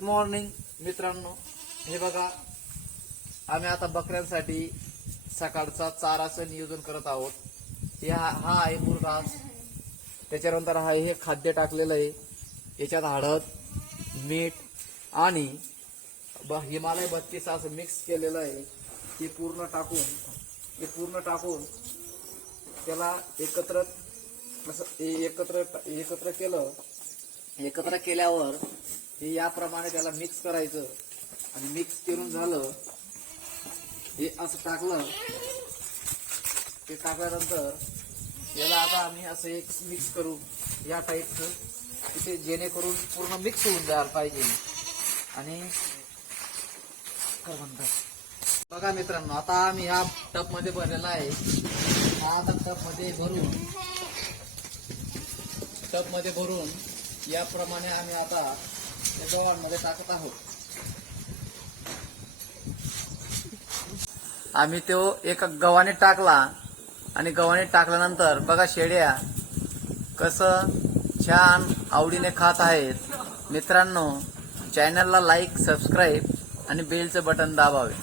Good morning मित्रांनो, हे बघा आम्ही आता बकऱ्यांसाठी सकाळचा चाराचं नियोजन करत आहोत। हा आहे मुरघास, त्याच्यानंतर हे खाद्य टाकलेलं आहे, याच्यात हळद, मीठ आणि हिमालय 32 असं मिक्स केलेलं आहे। ते पूर्ण टाकून त्याला एकत्र केलं। एकत्र केल्यावर हे याप्रमाणे त्याला मिक्स करायचं आणि मिक्स करून झालं हे असं टाकलं। ते टाकल्यानंतर याला आता आम्ही असं एक मिक्स करू या टाईपचं, तिथे जेणेकरून पूर्ण मिक्स होऊन जायला पाहिजे। आणि काय म्हणतात बघा मित्रांनो, आता आम्ही ह्या टब मध्ये भरलेला आहे। हा आता टब मध्ये भरून याप्रमाणे आम्ही आता या गव्हांमध्ये टाकत आहोत। आम्ही तो एक गव्हाने टाकला आणि गव्हाने टाकल्यानंतर बघा शेळ्या कसं छान आवडीने खात आहेत। मित्रांनो, चॅनलला लाईक, सबस्क्राईब आणि बेलचं बटन दाबावे।